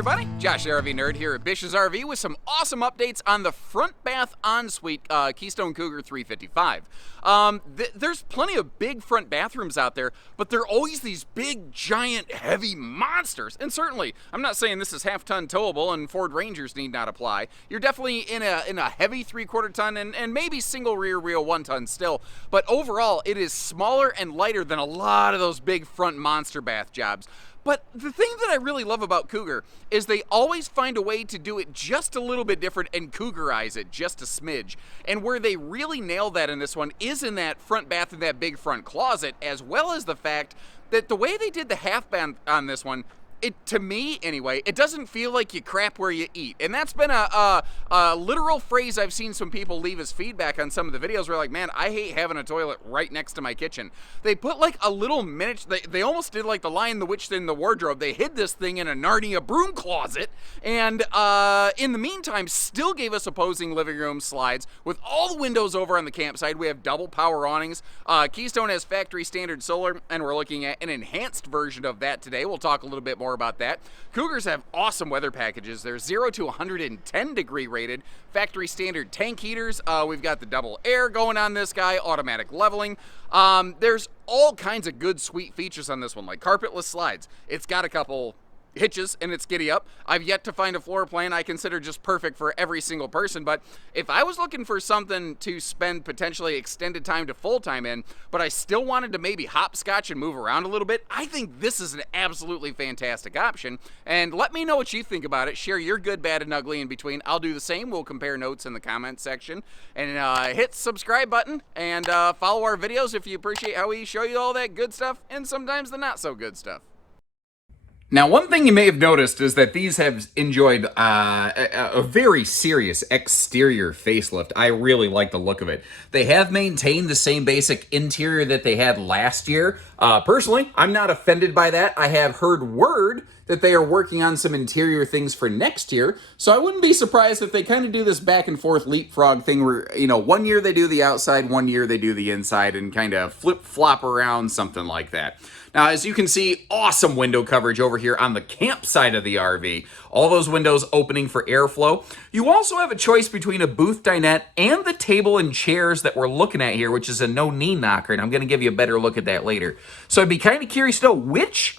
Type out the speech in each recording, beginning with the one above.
everybody, Josh the RV Nerd here at Bish's RV with some awesome updates on the front bath ensuite Keystone Cougar 355. There's plenty of big front bathrooms out there, but they're always these big, giant, heavy monsters. And certainly, I'm not saying this is half-ton towable and Ford Rangers need not apply. You're definitely in a heavy 3/4 ton and maybe single rear wheel 1 ton still, but overall, it is smaller and lighter than a lot of those big front monster bath jobs. But the thing that I really love about Cougar is they always find a way to do it just a little bit different and Cougarize it just a smidge. And where they really nail that in this one is in that front bath and that big front closet, as well as the fact that the way they did the half bath on this one, to me anyway, it doesn't feel like you crap where you eat. And that's been a literal phrase I've seen some people leave as feedback on some of the videos where like, man, I hate having a toilet right next to my kitchen. They put like a little miniature, they almost did like the Lion, the Witch, in the Wardrobe. They hid this thing in a Narnia broom closet and in the meantime still gave us opposing living room slides with all the windows over on the campsite. We have double power awnings. Keystone has factory standard solar and we're looking at an enhanced version of that today. We'll talk a little bit more about that. Cougars have awesome weather packages. They're 0 to 110 degree rated, factory standard tank heaters. We've got the double air going on this guy, automatic leveling. There's all kinds of good sweet features on this one, like carpetless slides. It's got a couple hitches and it's giddy up. I've yet to find a floor plan I consider just perfect for every single person, but if I was looking for something to spend potentially extended time to full time in, but I still wanted to maybe hopscotch and move around a little bit, I think this is an absolutely fantastic option. And let me know what you think about it. Share your good, bad, and ugly in between. I'll do the same. We'll compare notes in the comments section. And hit the subscribe button and follow our videos if you appreciate how we show you all that good stuff and sometimes the not so good stuff. Now, one thing you may have noticed is that these have enjoyed a very serious exterior facelift. I really like the look of it. They have maintained the same basic interior that they had last year. Personally, I'm not offended by that. I have heard word that they are working on some interior things for next year, so I wouldn't be surprised if they kind of do this back and forth leapfrog thing where, you know, 1 year they do the outside, 1 year they do the inside, and kind of flip-flop around, something like that. Now, as you can see, awesome window coverage over here on the camp side of the RV. All those windows opening for airflow. You also have a choice between a booth dinette and the table and chairs that we're looking at here, which is a no-knee knocker, and I'm going to give you a better look at that later. So I'd be kind of curious to know which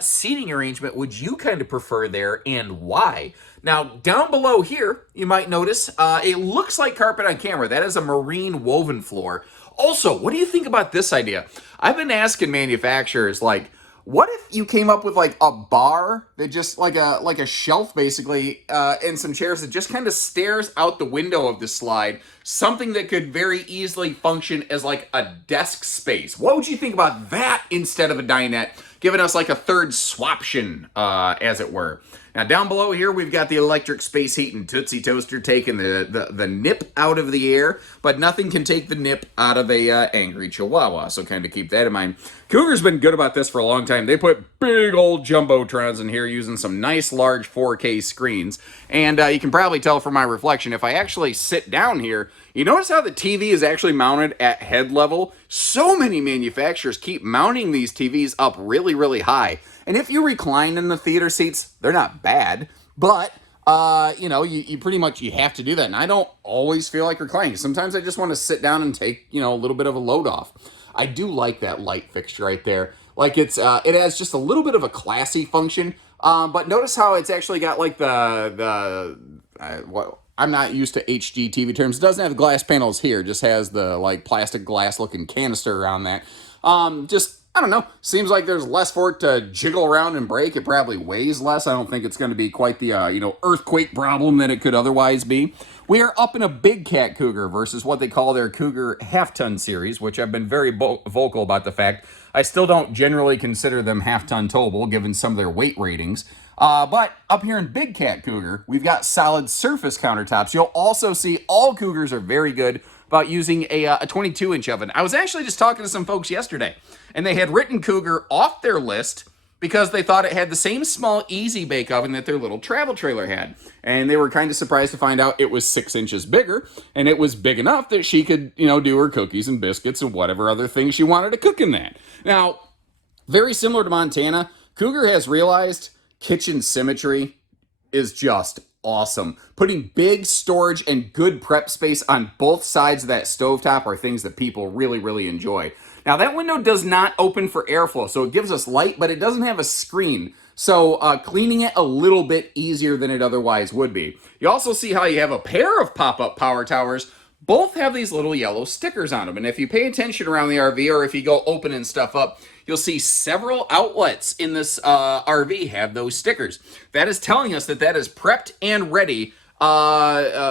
seating arrangement would you kind of prefer there and why? Now, down below here, you might notice it looks like carpet on camera. That is a marine woven floor. Also, what do you think about this idea? I've been asking manufacturers, like, what if you came up with like a bar that just like a shelf basically and some chairs that just kind of stares out the window of the slide, something that could very easily function as like a desk space. What would you think about that instead of a dinette, giving us like a third swaption, as it were? Now, down below here, we've got the electric space heat and Tootsie Toaster taking the nip out of the air, but nothing can take the nip out of a angry Chihuahua, so kind of keep that in mind. Cougar's been good about this for a long time. They put big old jumbotrons in here using some nice large 4K screens, and you can probably tell from my reflection, if I actually sit down here, you notice how the TV is actually mounted at head level? So many manufacturers keep mounting these TVs up really, really high. And if you recline in the theater seats, they're not bad, but you know, you pretty much, you have to do that. And I don't always feel like reclining. Sometimes I just want to sit down and take, you know, a little bit of a load off. I do like that light fixture right there. Like it has just a little bit of a classy function. But notice how it's actually got like what I'm not used to HD TV terms. It doesn't have glass panels here. It just has the like plastic glass looking canister around that. I don't know, seems like there's less for it to jiggle around and break. It probably weighs less. I don't think it's going to be quite the, you know, earthquake problem that it could otherwise be. We are up in a big cat Cougar versus what they call their Cougar half-ton series, which I've been very vocal about the fact I still don't generally consider them half-ton towable, given some of their weight ratings. But up here in Big Cat Cougar, we've got solid surface countertops. You'll also see all Cougars are very good about using a 22-inch oven. I was actually just talking to some folks yesterday, and they had written Cougar off their list because they thought it had the same small easy bake oven that their little travel trailer had. And they were kind of surprised to find out it was 6 inches bigger, and it was big enough that she could, you know, do her cookies and biscuits and whatever other things she wanted to cook in that. Now, very similar to Montana, Cougar has realized kitchen symmetry is just awesome. Putting big storage and good prep space on both sides of that stovetop are things that people really, really enjoy. Now, that window does not open for airflow, so it gives us light, but it doesn't have a screen. So cleaning it a little bit easier than it otherwise would be. You also see how you have a pair of pop-up power towers. Both have these little yellow stickers on them. And if you pay attention around the RV, or if you go opening stuff up, you'll see several outlets in this RV have those stickers. That is telling us that that is prepped and ready,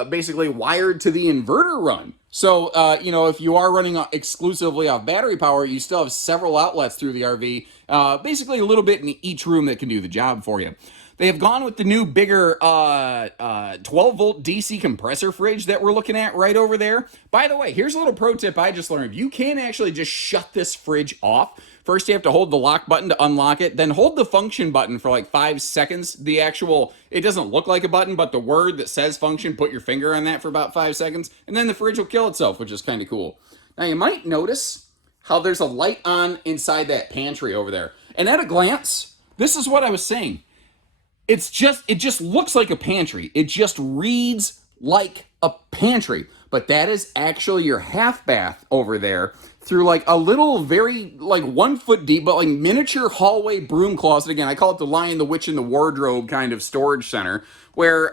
basically wired to the inverter run. So, you know, if you are running exclusively off battery power, you still have several outlets through the RV, basically a little bit in each room that can do the job for you. They have gone with the new, bigger 12-volt DC compressor fridge that we're looking at right over there. By the way, here's a little pro tip I just learned. You can actually just shut this fridge off. First, you have to hold the lock button to unlock it, then hold the function button for like 5 seconds. The actual, it doesn't look like a button, but the word that says function, put your finger on that for about 5 seconds, and then the fridge will kill itself, which is kind of cool. Now, you might notice how there's a light on inside that pantry over there. And at a glance, this is what I was saying. It just looks like a pantry. It just reads like a pantry. But that is actually your half bath over there through like a little, very like 1 foot deep, but like miniature hallway broom closet. Again, I call it the Lion, the Witch, and the Wardrobe kind of storage center, where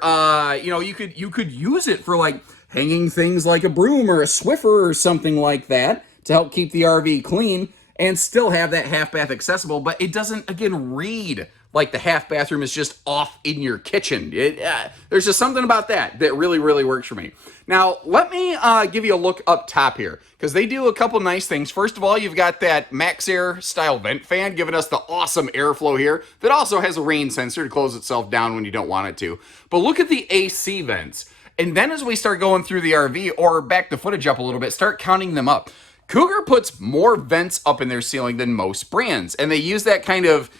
you know, you could use it for like hanging things like a broom or a Swiffer or something like that to help keep the RV clean and still have that half bath accessible. But it doesn't, again, read like the half bathroom is just off in your kitchen. There's just something about that really, really works for me. Now, let me give you a look up top here, because they do a couple nice things. First of all, you've got that Max Air style vent fan giving us the awesome airflow here that also has a rain sensor to close itself down when you don't want it to. But look at the AC vents. And then as we start going through the RV, or back the footage up a little bit, start counting them up. Cougar puts more vents up in their ceiling than most brands, and they use that kind of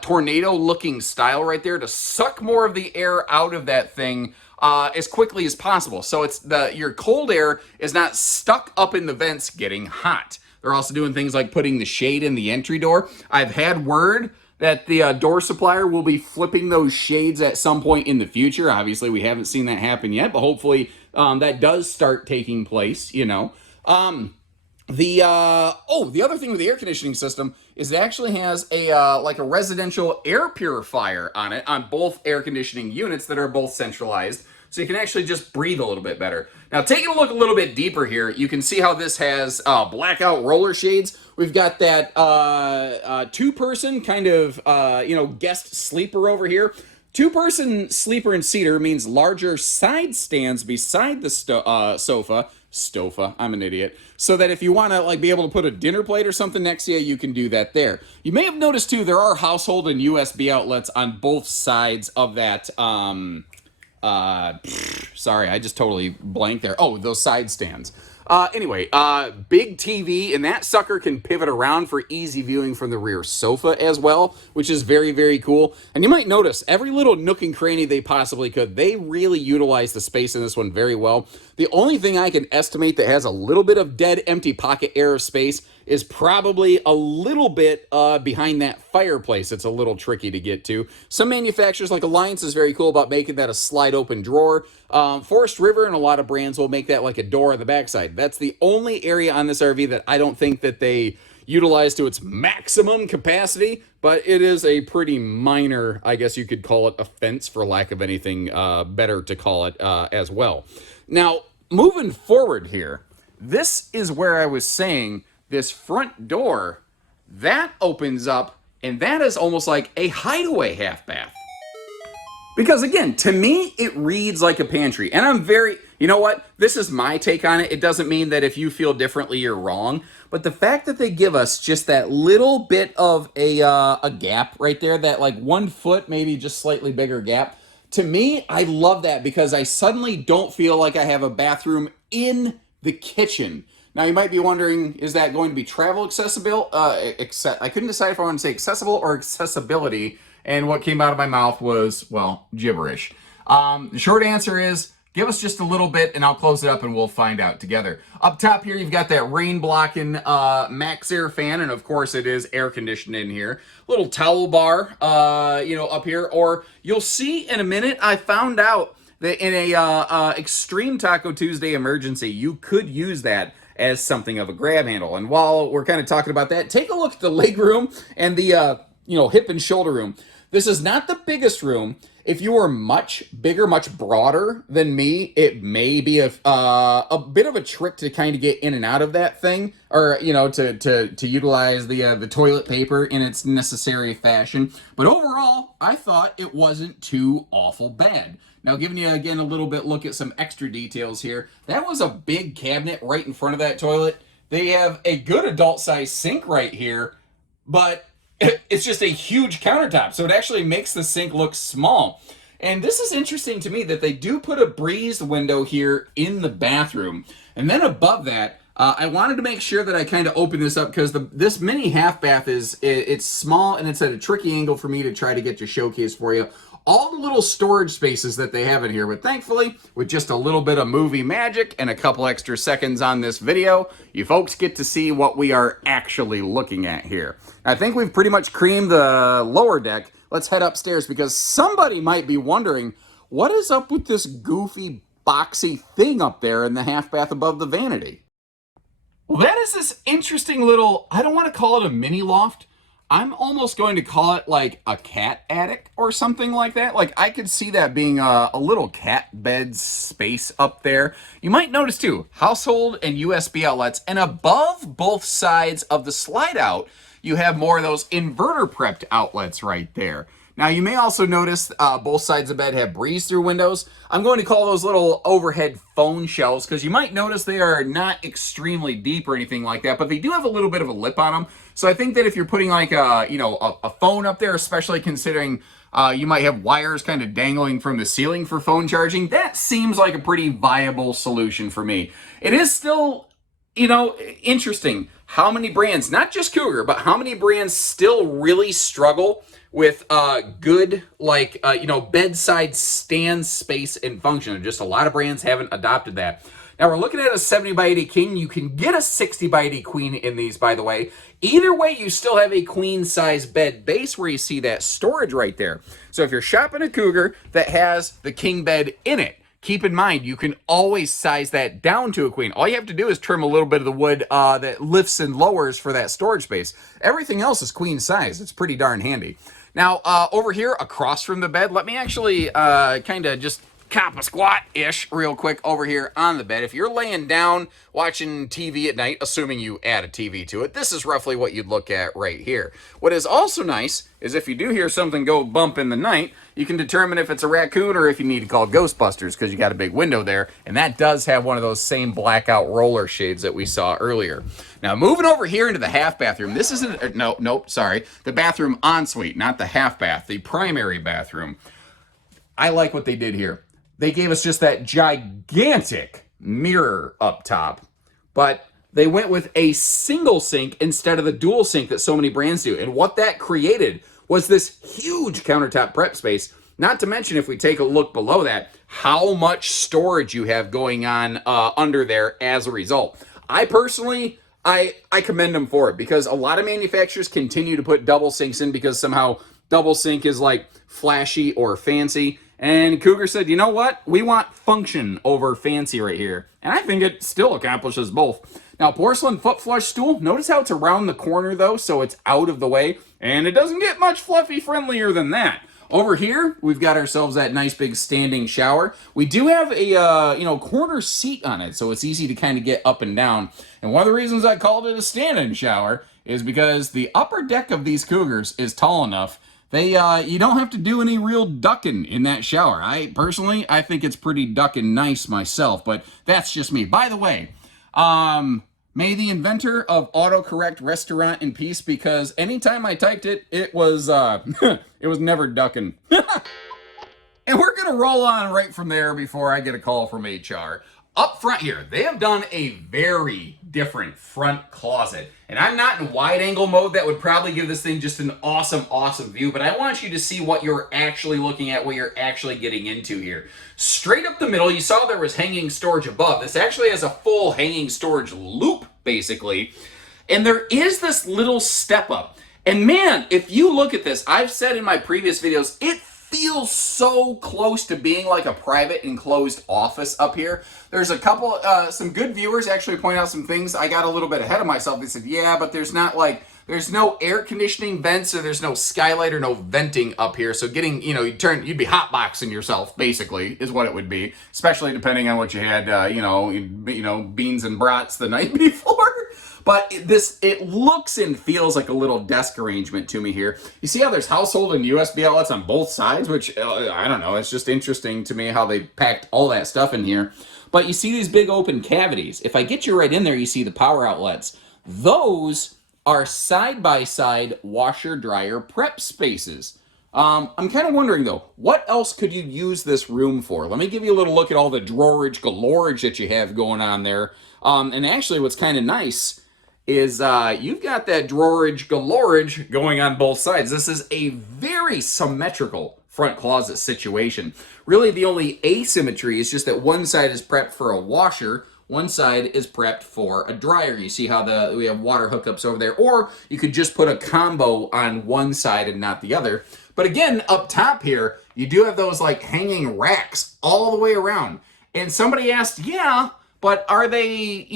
tornado-looking style right there to suck more of the air out of that thing as quickly as possible. So it's your cold air is not stuck up in the vents getting hot. They're also doing things like putting the shade in the entry door. I've had word that the door supplier will be flipping those shades at some point in the future. Obviously, we haven't seen that happen yet, but hopefully that does start taking place, you know. The other thing with the air conditioning system is it actually has a like a residential air purifier on it, on both air conditioning units that are both centralized, so you can actually just breathe a little bit better. Now, taking a look a little bit deeper here, you can see how this has blackout roller shades. We've got that two-person kind of you know, guest sleeper over here. Two-person sleeper and seater means larger side stands beside the sofa. I'm an idiot. So that if you want to like be able to put a dinner plate or something next to you, you can do that there. You may have noticed too, there are household and USB outlets on both sides of that. Sorry, I just totally blanked there. Oh, those side stands. Anyway, big TV, and that sucker can pivot around for easy viewing from the rear sofa as well, which is very, very cool. And you might notice every little nook and cranny they possibly could, they really utilize the space in this one very well. The only thing I can estimate that has a little bit of dead empty pocket air space is probably a little bit behind that fireplace. It's a little tricky to get to. Some manufacturers like Alliance is very cool about making that a slide open drawer. Forest River and a lot of brands will make that like a door on the backside. That's the only area on this RV that I don't think that they utilize to its maximum capacity, but it is a pretty minor, I guess you could call it, offense, for lack of anything better to call it as well. Now, moving forward here, this is where I was saying this front door, that opens up, and that is almost like a Hideaway half bath. Because again, to me, it reads like a pantry. And I'm very, you know what? This is my take on it. It doesn't mean that if you feel differently, you're wrong. But the fact that they give us just that little bit of a gap right there, that like 1 foot, maybe just slightly bigger gap, to me, I love that, because I suddenly don't feel like I have a bathroom in the kitchen. Now, you might be wondering, is that going to be travel accessible? I couldn't decide if I want to say accessible or accessibility, and what came out of my mouth was, well, gibberish. The short answer is, Give us just a little bit and I'll close it up and we'll find out together. Up top here, you've got that rain blocking Max Air fan, and of course it is air conditioned in here. Little towel bar, up here. Or you'll see in a minute, I found out that in a Extreme Taco Tuesday emergency, you could use that as something of a grab handle. And while we're kind of talking about that, take a look at the leg room and the hip and shoulder room. This is not the biggest room. If you were much bigger, much broader than me, it may be a bit of a trick to kind of get in and out of that thing, or to utilize the toilet paper in its necessary fashion. But overall, I thought it wasn't too awful bad. Now, giving you again a little bit look at some extra details here. That was a big cabinet right in front of that toilet. They have a good adult-sized sink right here, but it's just a huge countertop, so it actually makes the sink look small. And this is interesting to me that they do put a breeze window here in the bathroom. And then above that, I wanted to make sure that I kind of open this up because this mini half bath it's small and it's at a tricky angle for me to try to get to showcase for you all the little storage spaces that they have in here. But thankfully, with just a little bit of movie magic and a couple extra seconds on this video, you folks get to see what we are actually looking at here. I think we've pretty much creamed the lower deck. Let's head upstairs because somebody might be wondering, what is up with this goofy, boxy thing up there in the half bath above the vanity? Well, that is this interesting little, I don't want to call it a mini loft. I'm almost going to call it like a cat attic or something like that. Like I could see that being a little cat bed space up there. You might notice too, household and USB outlets, and above both sides of the slide out, you have more of those inverter prepped outlets right there. Now you may also notice both sides of the bed have breeze through windows. I'm going to call those little overhead phone shelves because you might notice they are not extremely deep or anything like that, but they do have a little bit of a lip on them. So I think that if you're putting like a phone up there, especially considering you might have wires kind of dangling from the ceiling for phone charging, that seems like a pretty viable solution for me. It is still, interesting how many brands, not just Cougar, but how many brands still really struggle with good, bedside stand space and function. Just a lot of brands haven't adopted that. Now we're looking at a 70 by 80 king. You can get a 60 by 80 queen in these, by the way. Either way, you still have a queen size bed base where you see that storage right there. So if you're shopping a Cougar that has the king bed in it, keep in mind, you can always size that down to a queen. All you have to do is trim a little bit of the wood that lifts and lowers for that storage space. Everything else is queen size. It's pretty darn handy. Now, over here across from the bed, let me actually kind of just cop a squat-ish real quick over here on the bed. If you're laying down watching TV at night, assuming you add a TV to it, this is roughly what you'd look at right here. What is also nice is if you do hear something go bump in the night, you can determine if it's a raccoon or if you need to call Ghostbusters because you got a big window there, and that does have one of those same blackout roller shades that we saw earlier. Now, moving over here into the half bathroom, this isn't, the bathroom ensuite, not the half bath, the primary bathroom. I like what they did here. They gave us just that gigantic mirror up top, but they went with a single sink instead of the dual sink that so many brands do. And what that created was this huge countertop prep space. Not to mention, if we take a look below that, how much storage you have going on under there as a result. I personally, I commend them for it because a lot of manufacturers continue to put double sinks in because somehow double sink is like flashy or fancy. And Cougar said, you know what? We want function over fancy right here. And I think it still accomplishes both. Now, porcelain foot flush stool. Notice how it's around the corner, though, so it's out of the way. And it doesn't get much fluffy friendlier than that. Over here, we've got ourselves that nice big standing shower. We do have a, corner seat on it, so it's easy to kind of get up and down. And one of the reasons I called it a standing shower is because the upper deck of these Cougars is tall enough. You don't have to do any real ducking in that shower. I think it's pretty ducking nice myself, but that's just me. By the way, may the inventor of autocorrect restaurant in peace, because anytime I typed it, it was it was never ducking. And we're gonna roll on right from there before I get a call from HR. up front here, they have done a very different front closet. And I'm not in wide angle mode. That would probably give this thing just an awesome, awesome view. But I want you to see what you're actually looking at, what you're actually getting into here. Straight up the middle, you saw there was hanging storage above. This actually has a full hanging storage loop, basically. And there is this little step up. And man, if you look at this, I've said in my previous videos, it feels so close to being like a private enclosed office up here. There's a couple, some good viewers actually point out some things. I got a little bit ahead of myself. They said, yeah, but there's no air conditioning vents, or there's no skylight or no venting up here. So getting, you'd be hotboxing yourself, basically, is what it would be. Especially depending on what you had, beans and brats the night before. But it looks and feels like a little desk arrangement to me here. You see how there's household and USB outlets on both sides, which, I don't know, it's just interesting to me how they packed all that stuff in here. But you see these big open cavities. If I get you right in there, you see the power outlets. Those are side-by-side washer-dryer prep spaces. I'm kind of wondering, though, what else could you use this room for? Let me give you a little look at all the drawerage galorage that you have going on there. And actually, what's kind of nice is you've got that drawerage galorage going on both sides. This is a very symmetrical front closet situation. Really, the only asymmetry is just that one side is prepped for a washer, one side is prepped for a dryer. You see how we have water hookups over there, or you could just put a combo on one side and not the other. But again, up top here, you do have those like hanging racks all the way around. And somebody asked, yeah, but are they,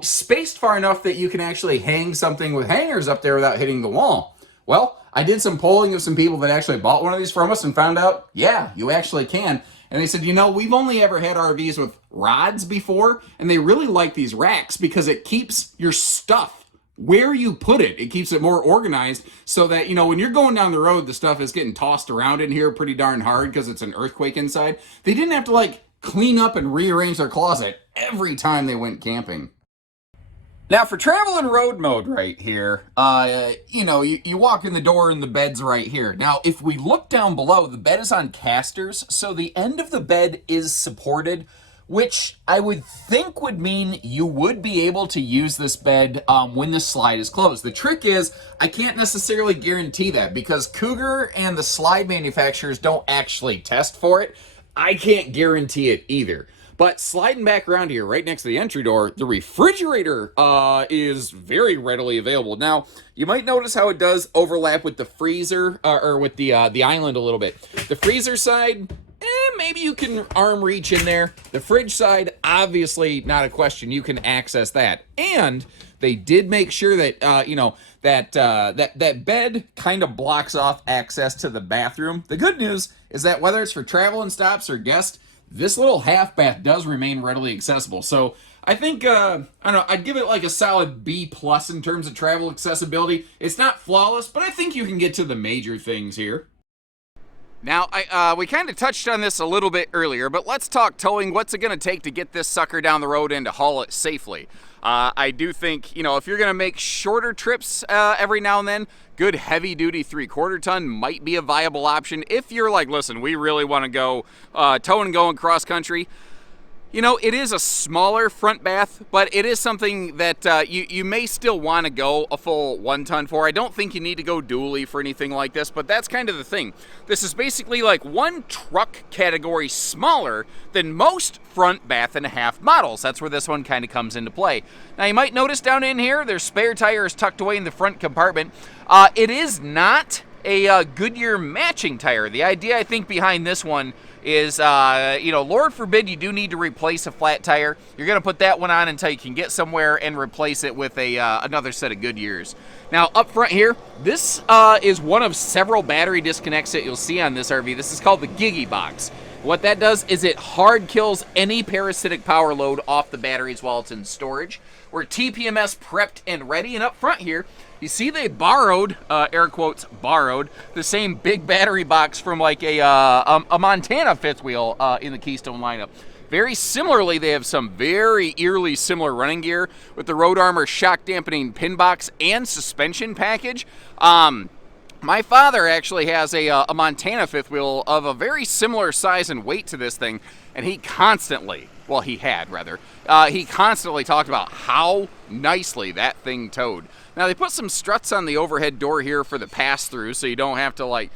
spaced far enough that you can actually hang something with hangers up there without hitting the wall? Well, I did some polling of some people that actually bought one of these from us and found out, yeah, you actually can. And they said, we've only ever had RVs with rods before, and they really like these racks because it keeps your stuff where you put it. It keeps it more organized so that, when you're going down the road, the stuff is getting tossed around in here pretty darn hard because it's an earthquake inside. They didn't have to, clean up and rearrange their closet every time they went camping. Now for travel and road mode right here, you walk in the door and the bed's right here. Now, if we look down below, the bed is on casters, so the end of the bed is supported, which I would think would mean you would be able to use this bed when the slide is closed. The trick is, I can't necessarily guarantee that because Cougar and the slide manufacturers don't actually test for it. I can't guarantee it either. But sliding back around here, right next to the entry door, the refrigerator is very readily available. Now, you might notice how it does overlap with the freezer, or with the island a little bit. The freezer side, maybe you can arm reach in there. The fridge side, obviously not a question. You can access that. And they did make sure that, that bed kind of blocks off access to the bathroom. The good news is that whether it's for travel and stops or guests, this little half bath does remain readily accessible. So I think, I'd give it like a solid B+ in terms of travel accessibility. It's not flawless, but I think you can get to the major things here. Now, we kind of touched on this a little bit earlier, but let's talk towing. What's it going to take to get this sucker down the road and to haul it safely? I do think, if you're going to make shorter trips every now and then, good heavy-duty 3/4 ton might be a viable option. If you're like, listen, we really want to go towing and going cross-country, it is a smaller front bath, but it is something that you may still want to go a full 1 ton for. I don't think you need to go dually for anything like this, but that's kind of the thing. This is basically like one truck category smaller than most front bath and a half models. That's where this one kind of comes into play. Now you might notice down in here, there's spare tires tucked away in the front compartment. It is not a Goodyear matching tire. The idea, I think, behind this one is, Lord forbid you do need to replace a flat tire. You're going to put that one on until you can get somewhere and replace it with another set of Goodyears. Now, up front here, this is one of several battery disconnects that you'll see on this RV. This is called the Gigi box. What that does is it hard kills any parasitic power load off the batteries while it's in storage. We're TPMS prepped and ready, and up front here, you see they borrowed, air quotes, borrowed, the same big battery box from like a Montana fifth wheel in the Keystone lineup. Very similarly, they have some very eerily similar running gear with the Road Armor shock dampening pin box and suspension package. My father actually has a Montana fifth wheel of a very similar size and weight to this thing. and he constantly, well, he had rather, he constantly talked about how nicely that thing towed. Now they put some struts on the overhead door here for the pass-through, so you don't have to like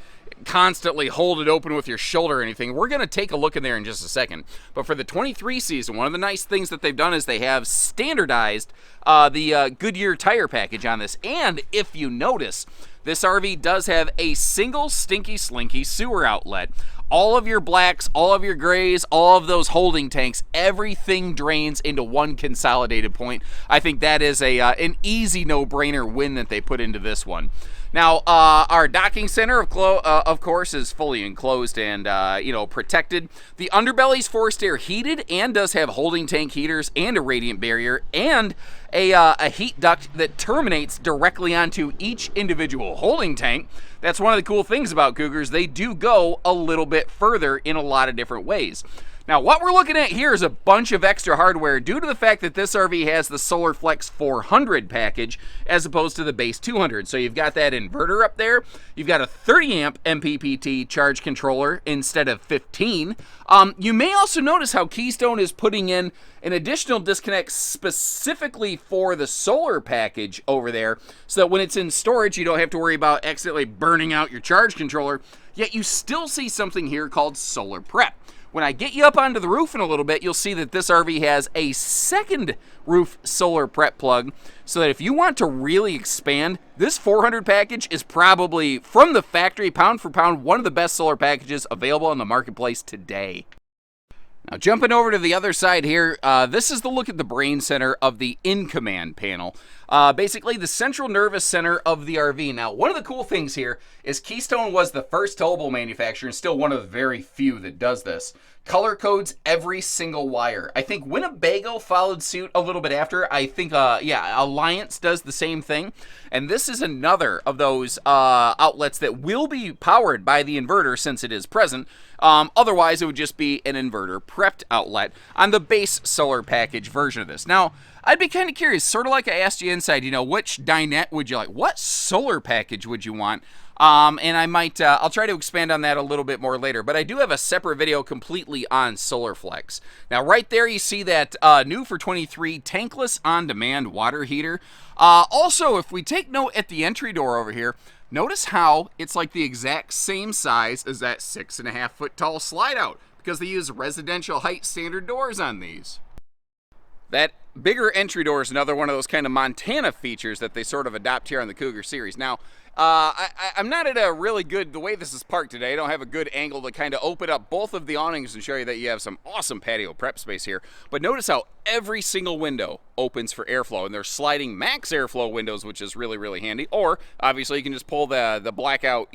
constantly hold it open with your shoulder or anything. We're going to take a look in there in just a second. But for the 23 season, one of the nice things that they've done is they have standardized the Goodyear tire package on this. And if you notice, this RV does have a single stinky slinky sewer outlet. All of your blacks, all of your grays, all of those holding tanks, everything drains into one consolidated point. I think that is an easy no-brainer win that they put into this one. Now, our docking center, of course, is fully enclosed and, protected. The underbelly's forced air heated and does have holding tank heaters and a radiant barrier and a heat duct that terminates directly onto each individual holding tank. That's one of the cool things about Cougars. They do go a little bit further in a lot of different ways. Now, what we're looking at here is a bunch of extra hardware due to the fact that this RV has the Solar Flex 400 package as opposed to the base 200. So you've got that inverter up there. You've got a 30 amp MPPT charge controller instead of 15. You may also notice how Keystone is putting in an additional disconnect specifically for the solar package over there so that when it's in storage, you don't have to worry about accidentally burning out your charge controller. Yet you still see something here called Solar Prep. When I get you up onto the roof in a little bit, you'll see that this RV has a second roof solar prep plug, so that if you want to really expand, this 400 package is probably, from the factory, pound for pound, one of the best solar packages available in the marketplace today. Now, jumping over to the other side here, this is the look at the brain center of the in-command panel. Basically, the central nervous center of the RV. Now, one of the cool things here is Keystone was the first towable manufacturer and still one of the very few that does this. Color codes every single wire. I think Winnebago followed suit a little bit after. I think, Alliance does the same thing. And this is another of those outlets that will be powered by the inverter since it is present. Otherwise, it would just be an inverter prepped outlet on the base solar package version of this. Now, I'd be kind of curious, sort of like I asked you inside, which dinette would you like? What solar package would you want? And I might, I'll try to expand on that a little bit more later, but I do have a separate video completely on SolarFlex. Now, right there, you see that new for 23 tankless on-demand water heater. Also, if we take note at the entry door over here, notice how it's like the exact same size as that 6.5 foot tall slide out because they use residential height standard doors on these. That bigger entry door is another one of those kind of Montana features that they sort of adopt here on the Cougar series. Now, I'm not at a really good, the way this is parked today, I don't have a good angle to kind of open up both of the awnings and show you that you have some awesome patio prep space here. But notice how every single window opens for airflow, and they're sliding max airflow windows, which is really, really handy. Or, obviously, you can just pull the blackout,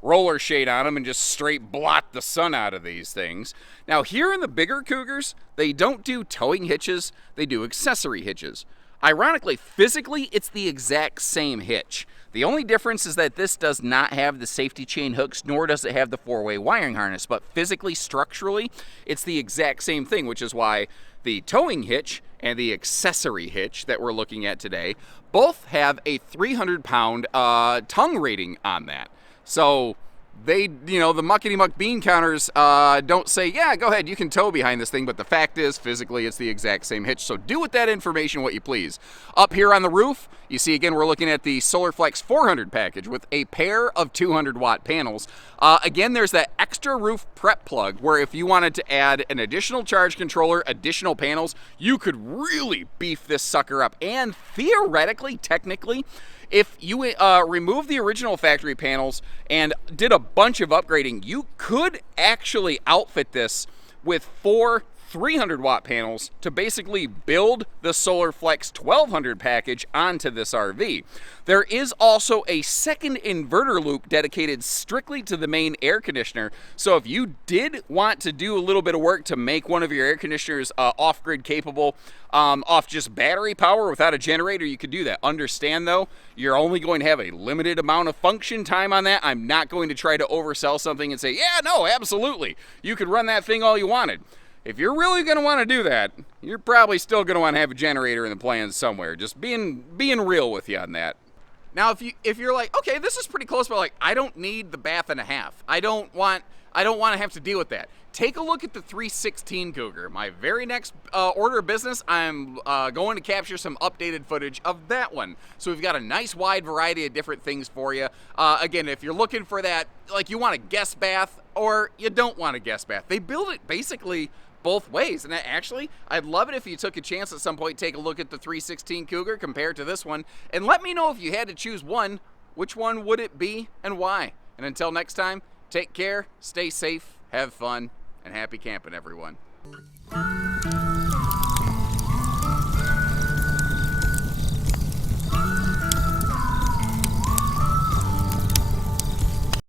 roller shade on them and just straight blot the sun out of these things. Now, here in the bigger Cougars, they don't do towing hitches, they do accessory hitches. Ironically, physically, it's the exact same hitch. The only difference is that this does not have the safety chain hooks, nor does it have the four-way wiring harness, but physically, structurally, it's the exact same thing, which is why the towing hitch and the accessory hitch that we're looking at today both have a 300-pound tongue rating on that. So they, the muckety-muck bean counters don't say, yeah, go ahead, you can tow behind this thing, but the fact is, physically, it's the exact same hitch. So do with that information what you please. Up here on the roof, you see, again, we're looking at the SolarFlex 400 package with a pair of 200-watt panels. Again, there's that extra roof prep plug where if you wanted to add an additional charge controller, additional panels, you could really beef this sucker up. And theoretically, technically, if you remove the original factory panels and did a bunch of upgrading, you could actually outfit this with 4 300-watt panels to basically build the SolarFlex 1200 package onto this RV. There is also a second inverter loop dedicated strictly to the main air conditioner. So if you did want to do a little bit of work to make one of your air conditioners off-grid capable, off just battery power without a generator, you could do that. Understand though, you're only going to have a limited amount of function time on that. I'm not going to try to oversell something and say, yeah, no, absolutely, you could run that thing all you wanted. If you're really going to want to do that, you're probably still going to want to have a generator in the plans somewhere. Just being real with you on that. Now, if you're like, okay, this is pretty close, but like, I don't need the bath and a half. I don't want to have to deal with that. take a look at the 316 Cougar. My very next order of business, I'm going to capture some updated footage of that one. So we've got a nice wide variety of different things for you. Again, if you're looking for that, like you want a guest bath or you don't want a guest bath, they build it basically both ways. And actually, I'd love it if you took a chance at some point, take a look at the 316 Cougar compared to this one, and let me know if you had to choose one, which one would it be and why? And until next time, take care, stay safe, have fun, and happy camping, everyone.